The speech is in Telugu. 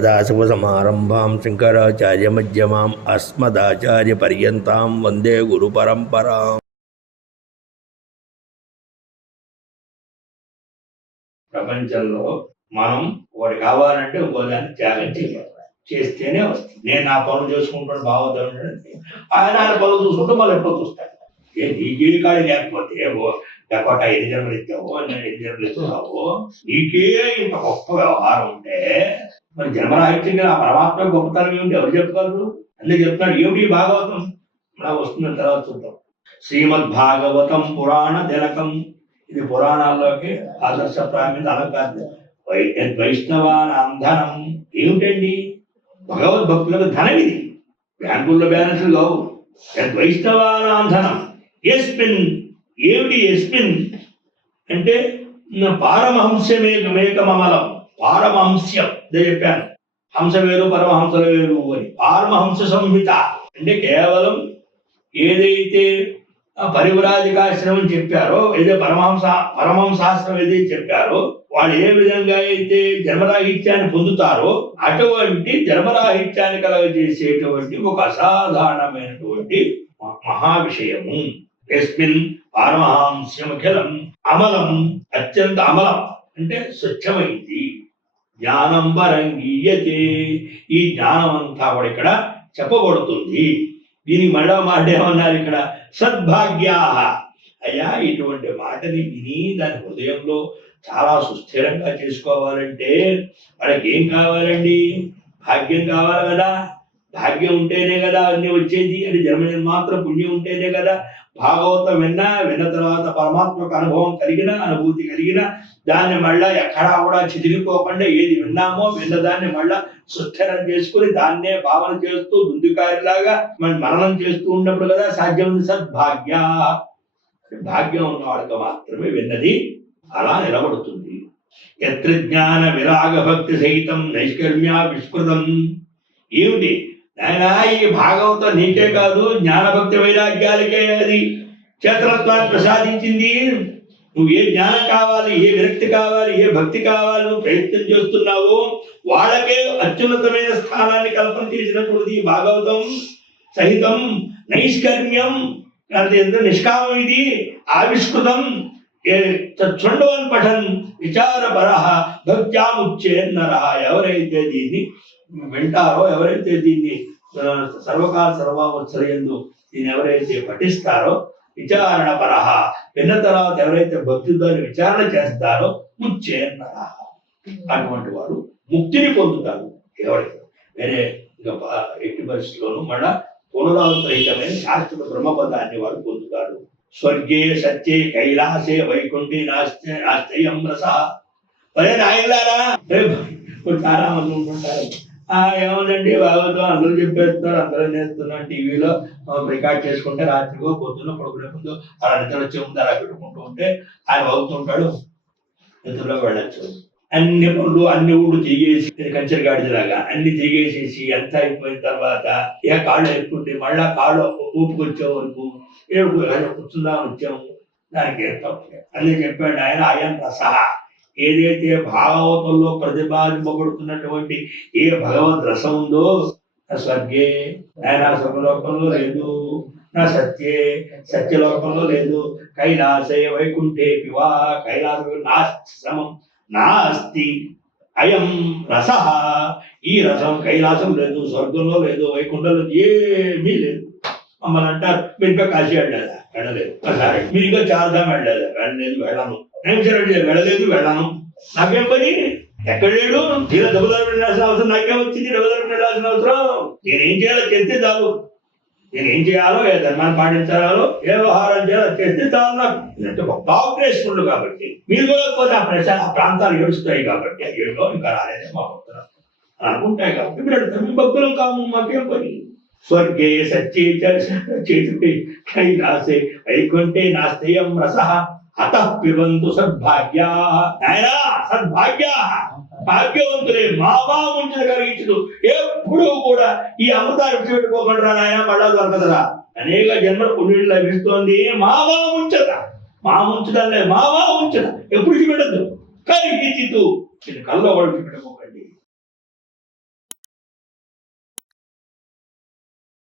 సదాశివసమారంభాం శంకరాచార్యమధ్యమాం అస్మదాచార్యపర్యంతాం వందే గురుపరంపరాం. ప్రపంచంలో మనం ఒకటి కావాలంటే ఇంకో దాన్ని త్యాగం చేస్తేనే వస్తుంది. నేను నా పనులు చేసుకుంటాను బాగుంటుంది, ఆయన పనులు చూసుకుంటూ మళ్ళీ ఎప్పుడు చూస్తాను. నీకే కాడి లేకపోతే లేకపోతే 5 జన్మలు ఇస్తావో 8 జన్మలు ఇస్తున్నావో, నీకే ఇంత గొప్ప వ్యవహారం ఉంటే మరి జన్మరాహిత్యంగా ఆ పరమాత్మ గొప్పతనం ఏమిటి ఎవరు చెప్పగలరు? అందుకే చెప్తున్నాడు ఏమిటి భాగవతం అలా వస్తున్న తర్వాత చూద్దాం. శ్రీమద్ భాగవతం పురాణ తిలకం, ఇది పురాణాల్లోకి ఆదర్శప్రాయమైన అలంకారం. వైష్ణవానాం ధనం ఏమిటండి? భగవద్భక్తులకు ధనం ఇది, బ్యాంకుల్లో బ్యాలెన్స్లు కావు. వైష్ణవానాం ధనం ఎస్మిన్ ఏమిటి? ఎస్మిన్ అంటే పారమహంస్యమేకమేకమమలం. పారమహంస్యం ఇదే చెప్పాను, హంస వేరు పరమహంసలు వేరు అని. పారమహంస సంహిత అంటే కేవలం ఏదైతే పరివ్రాజకాశ్రమం చెప్పారో, ఏదో పరమహంసాశ్రమం ఏదైతే చెప్పారో, వాళ్ళు ఏ విధంగా అయితే జన్మరాహిత్యాన్ని పొందుతారో అటువంటి జన్మరాహిత్యాన్ని కలగజేసేటువంటి ఒక అసాధారణమైనటువంటి మహావిషయము. యస్మిన్ పారమహంస్యమఖిలం అమలం, అత్యంత అమలం అంటే స్వచ్ఛమైంది. జ్ఞానం పరంగీయతే, ఈ జ్ఞానం అంతా కూడా ఇక్కడ చెప్పబడుతుంది. దీనికి మళ్ళా మాట ఏమన్నారు ఇక్కడ? సద్భాగ్యా. అయ్యా, ఇటువంటి మాటని విని దాని హృదయంలో చాలా సుస్థిరంగా చేసుకోవాలంటే వాళ్ళకి ఏం కావాలండి? భాగ్యం కావాలి కదా. భాగ్యం ఉంటేనే కదా అన్ని వచ్చేది. అంటే జన్మజన్మాంతరం పుణ్యం ఉంటేనే కదా. భాగవతం విన్న తర్వాత పరమాత్మకు అనుభవం కలిగిన, అనుభూతి కలిగిన దాన్ని మళ్ళా ఎక్కడా కూడా చిదిరిపోకుండా ఏది విన్నామో విన్నదాన్ని మళ్ళా సుస్థిరం చేసుకుని దాన్నే భావన చేస్తూ ముందుకారిలాగా మననం చేస్తూ ఉన్నప్పుడు కదా సాధ్యం. సద్భాగ్య, భాగ్యం ఉన్న వాళ్ళకి మాత్రమే విన్నది అలా నిలబడుతుంది. యత్ర జ్ఞాన విరాగ భక్తి సహితం నైష్కర్మ్య విస్మృతం. ఏమిటి నాయనా, ఈ భాగవతం నీకే కాదు జ్ఞానభక్తి వైరాగ్యాలకే అది చేతనత్వాన్ని ప్రసాదించింది. నువ్వు ఏ జ్ఞానం కావాలి, ఏ విరక్తి కావాలి, ఏ భక్తి కావాలి నువ్వు ప్రయత్నం చేస్తున్నావో వాళ్ళకే అత్యున్నతమైన స్థానాన్ని కల్పన చేసినటువంటిది భాగవతం సహితం. నైష్కర్మ్యం అంటే ఎంత నిష్కామం ఇది. ఆవిష్కృతం చండోన్ పఠన్ విచారపరః భక్త్యాముచ్చేన్నరః. ఎవరైతే దీన్ని వింటారో, ఎవరైతే దీన్ని సర్వకాల సర్వావత్సరయందు దీన్ని ఎవరైతే పఠిస్తారో, విచారణ పరః విన్న తర్వాత ఎవరైతే భక్తితో విచారణ చేస్తారో ముచ్చేన్నరః, అటువంటి వారు ముక్తిని పొందుతారు. ఎవరైతే వేరే ఇంకా ఎట్టి పరిస్థితుల్లోనూ మళ్ళా పునరావృతరహితమైన శాశ్వత బ్రహ్మపదాన్ని వారు పొందుతారు. స్వర్గే సత్యే కైలాసే వైకుంఠే నాస్త్యం రసః. అరే నాయనలారా, చాలా మంది ఉంటుంటారు, ఏముందండి భాగవతం అందరూ చెప్పేస్తున్నారు, అందరూ చేస్తున్నారు, టీవీలో రికార్డ్ చేసుకుంటే రాత్రికో పొద్దున్న పడుకునే ముందు అలా నిద్ర వచ్చే ముందు అలా పెట్టుకుంటూ ఉంటే ఆయన అవుతుంటాడు, నిద్రలో వెళ్ళచ్చు. అన్ని పనులు అన్ని ఊళ్ళు తిరిగేసి కంచెరి గాడిదలాగా అన్ని తిరిగేసేసి అంతా అయిపోయిన తర్వాత ఇక కాళ్ళు ఎక్కుంటే మళ్ళా కాళ్ళు ఊపుకొచ్చే వరకు కూర్చుందామని వచ్చాము, దానికి ఏం తప్పు. అదే చెప్పాడు ఆయన. అయం రసః, ఏదైతే భాగవతంలో ప్రతిపాదింపబడుతున్నటువంటి ఏ భగవద్ రసం ఉందో స్వర్గే, ఆయన స్వర్గలోకంలో లేదు, నా సత్యలోకంలో లేదు, కైలాసే వైకుంఠే పివా, కైలాసం నాశ్రమం నాస్తి అయం రసః. ఈ రసం కైలాసం లేదు, స్వర్గంలో లేదు, వైకుంఠంలో ఏమీ లేదు. మమ్మల్ని అంటారు మీరు ఇంకా కాశీ వెళ్ళలేదా? వెళ్ళలేదు. సరే మీరు ఇంకా చార్ధాం వెళ్ళలేదా? వెళ్ళలేదు, వెళ్ళను. వెళ్ళలేదు, వెళ్ళను. నాకేం పని? ఎక్కడ లేడు? తీర దెబ్బదారు వెళ్ళాల్సిన అవసరం నాకేం వచ్చింది? దెబ్బదారు వెళ్ళాల్సిన అవసరం నేనేం చేయాలో చేస్తే చాలు. నేనేం చేయాలో, ఏ ధర్మాన్ని పాటించాలో, ఏ వ్యవహారం చేయాలో చేస్తే చాలు. నాకు అంటే బాగుంటుంది కాబట్టి మీరు కూడా పోతే ఆ ప్రాంతాలు ఏడుస్తాయి కాబట్టి ఏడులో ఇంకా రాలేదే మా భక్తులు అనుకుంటాయి కాబట్టి మీరు అడుగుతారు. మీ భక్తులం కాము, మాకేం పని? స్వర్గే సత్యే చేతుడి కైలాసే వైకుంఠే నాస్త్యం రసః అతః పిబంతు సద్భాగ్యా. నాయనా, సద్భాగ్యా, భాగ్యవంతులే మావా ముంచద కలిగించదు. ఎప్పుడూ కూడా ఈ అమృతాన్ని విడిచిపెట్టుకోకుండా నాయన మళ్ళా దొరకదరా. అనేక జన్మల పుణ్యుడు లభిస్తోంది. మావా ముంచద, మా ముంచదలే మావా ముంచద, ఎప్పుడు విడిచిపెట్టద్దు. కలిగించు, కల్లో కూడా విడిచిపెట్టుకోకండి.